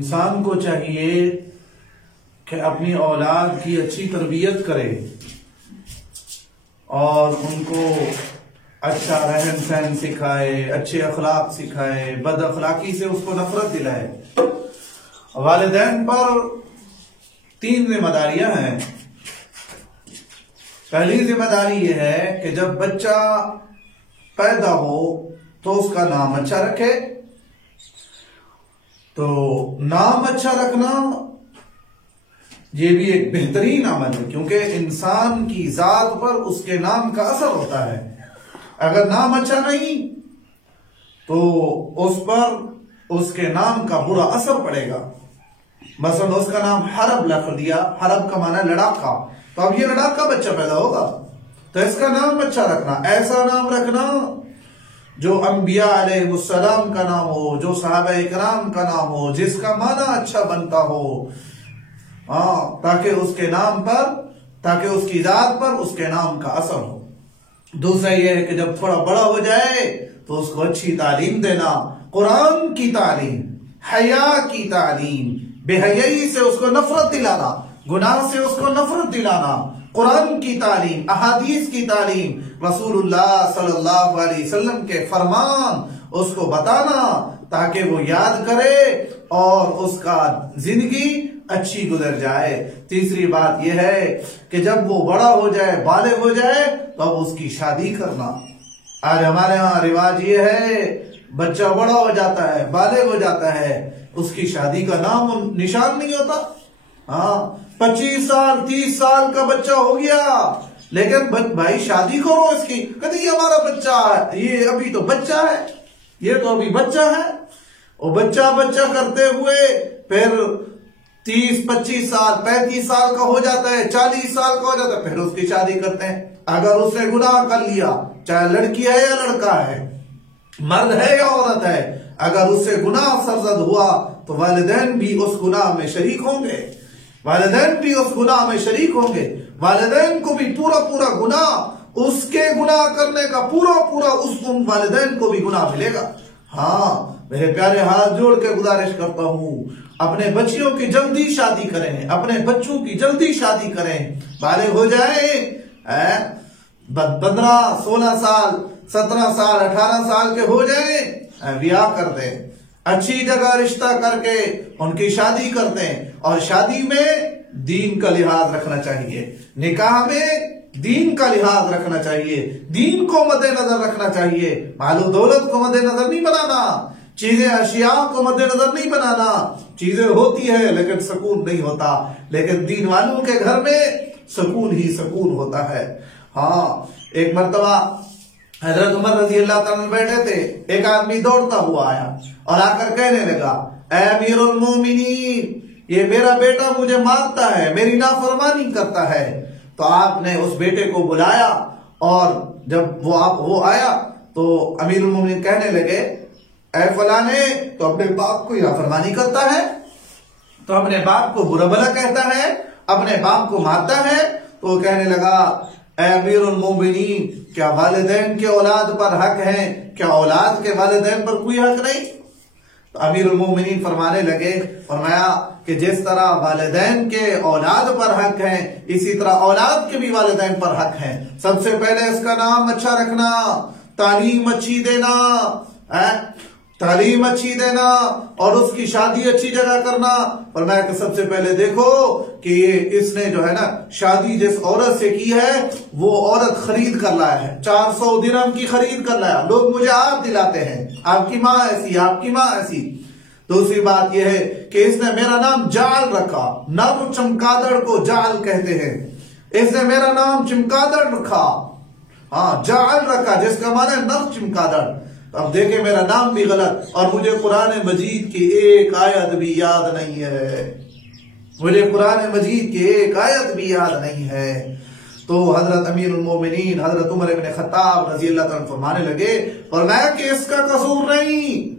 انسان کو چاہیے کہ اپنی اولاد کی اچھی تربیت کرے اور ان کو اچھا رہن سہن سکھائے، اچھے اخلاق سکھائے، بد اخلاقی سے اس کو نفرت دلائے۔ والدین پر 3 ذمہ داریاں ہیں۔ پہلی ذمہ داری یہ ہے کہ جب بچہ پیدا ہو تو اس کا نام اچھا رکھے۔ تو نام اچھا رکھنا یہ بھی ایک بہترین عمل ہے، کیونکہ انسان کی ذات پر اس کے نام کا اثر ہوتا ہے۔ اگر نام اچھا نہیں تو اس پر اس کے نام کا برا اثر پڑے گا۔ مثلا اس کا نام حرب رکھ دیا، حرب کا معنی لڑاکا، تو اب یہ لڑاکا بچہ پیدا ہوگا، تو اس کا نام اچھا رکھنا، ایسا نام رکھنا جو انبیاء علیہ السلام کا نام ہو، جو صحابہ اکرام کا نام ہو، جس کا معنی اچھا بنتا ہو، تاکہ اس کے نام پر، تاکہ اس کی ذات پر اس کے نام کا اثر ہو۔ دوسرا یہ ہے کہ جب تھوڑا بڑا ہو جائے تو اس کو اچھی تعلیم دینا، قرآن کی تعلیم، حیا کی تعلیم، بے حیائی سے اس کو نفرت دلانا، گناہ سے اس کو نفرت دلانا، قرآن کی تعلیم، احادیث کی تعلیم، رسول اللہ صلی اللہ علیہ وسلم کے فرمان اس کو بتانا تاکہ وہ یاد کرے اور اس کا زندگی اچھی گزر جائے۔ تیسری بات یہ ہے کہ جب وہ بڑا ہو جائے، بالغ ہو جائے، تو اب اس کی شادی کرنا۔ آج ہمارے ہاں رواج یہ ہے، بچہ بڑا ہو جاتا ہے، بالغ ہو جاتا ہے، اس کی شادی کا نام نشان نہیں ہوتا۔ 25 سال 30 سال کا بچہ ہو گیا، لیکن بھائی شادی کرو اس کی، کہتے یہ ہمارا بچہ ہے، یہ ابھی تو بچہ ہے، یہ تو ابھی بچہ ہے۔ اور بچہ کرتے ہوئے پھر 30 25 سال 35 سال کا ہو جاتا ہے، 40 سال کا ہو جاتا ہے، پھر اس کی شادی کرتے ہیں۔ اگر اس نے گناہ کر لیا، چاہے لڑکی ہے یا لڑکا ہے، مرد ہے یا عورت ہے، اگر اس سے گناہ سرزد ہوا تو والدین بھی اس گناہ میں شریک ہوں گے، والدین بھی اس گناہ میں شریک ہوں گے، والدین کو بھی پورا گناہ، اس کے گناہ کرنے کا پورا اس والدین کو بھی گناہ ملے گا۔ میرے پیارے ہاتھ جوڑ کے گزارش کرتا ہوں، اپنے بچیوں کی جلدی شادی کریں، اپنے بچوں کی جلدی شادی کریں، بالغ ہو جائیں، 15 16 سال 17 سال 18 سال کے ہو جائیں، بیاہ کر دیں، اچھی جگہ رشتہ کر کے ان کی شادی کرتے ہیں۔ اور شادی میں دین کا لحاظ رکھنا چاہیے، نکاح میں دین کا لحاظ رکھنا چاہیے، دین کو مد نظر رکھنا چاہیے، مال و دولت کو مد نظر نہیں بنانا، چیزیں اشیاء کو مد نظر نہیں بنانا۔ چیزیں ہوتی ہے لیکن سکون نہیں ہوتا، لیکن دین والوں کے گھر میں سکون ہی سکون ہوتا ہے۔ ایک مرتبہ حضرت عمر رضی اللہ تعالیٰ بیٹھے تھے، ایک آدمی دوڑتا ہوا آیا اور آ کر کہنے لگا، اے امیر المومنین، یہ میرا بیٹا مجھے مارتا ہے، میری نافرمانی کرتا ہے۔ تو آپ نے اس بیٹے کو بلایا اور جب وہ آیا تو امیر المومنین کہنے لگے، اے فلانے، تو اپنے باپ کو نافرمانی کرتا ہے، تو اپنے باپ کو برا بھلا کہتا ہے، اپنے باپ کو مارتا ہے۔ تو وہ کہنے لگا، اے امیر المومنین، کیا والدین کے اولاد پر حق ہیں؟ کیا اولاد کے والدین پر کوئی حق نہیں؟ تو امیر المومنین فرمانے لگے، فرمایا کہ جس طرح والدین کے اولاد پر حق ہیں، اسی طرح اولاد کے بھی والدین پر حق ہیں۔ سب سے پہلے اس کا نام اچھا رکھنا، تعلیم اچھی دینا، تعلیم اچھی دینا اور اس کی شادی اچھی جگہ کرنا۔ فرمایا کہ سب سے پہلے دیکھو کہ اس نے جو ہے نا شادی جس عورت سے کی ہے وہ عورت خرید کر لایا ہے، 400 درہم کی خرید کر لایا۔ لوگ مجھے آپ دلاتے ہیں، آپ کی ماں ایسی، آپ کی ماں ایسی۔ دوسری بات یہ ہے کہ اس نے میرا نام جعل رکھا، نر چمکادڑ کو جعل کہتے ہیں، اس نے میرا نام چمکادڑ رکھا، جعل رکھا جس کا معنی نر چمکادڑ۔ اب دیکھیں میرا نام بھی غلط، اور مجھے قرآن مجید کی ایک آیت بھی یاد نہیں ہے، مجھے قرآن مجید کی ایک آیت بھی یاد نہیں ہے۔ تو حضرت امیر المومنین حضرت عمر بن خطاب رضی اللہ تعالیٰ فرمانے لگے، فرمایا کہ اس کا قصور نہیں،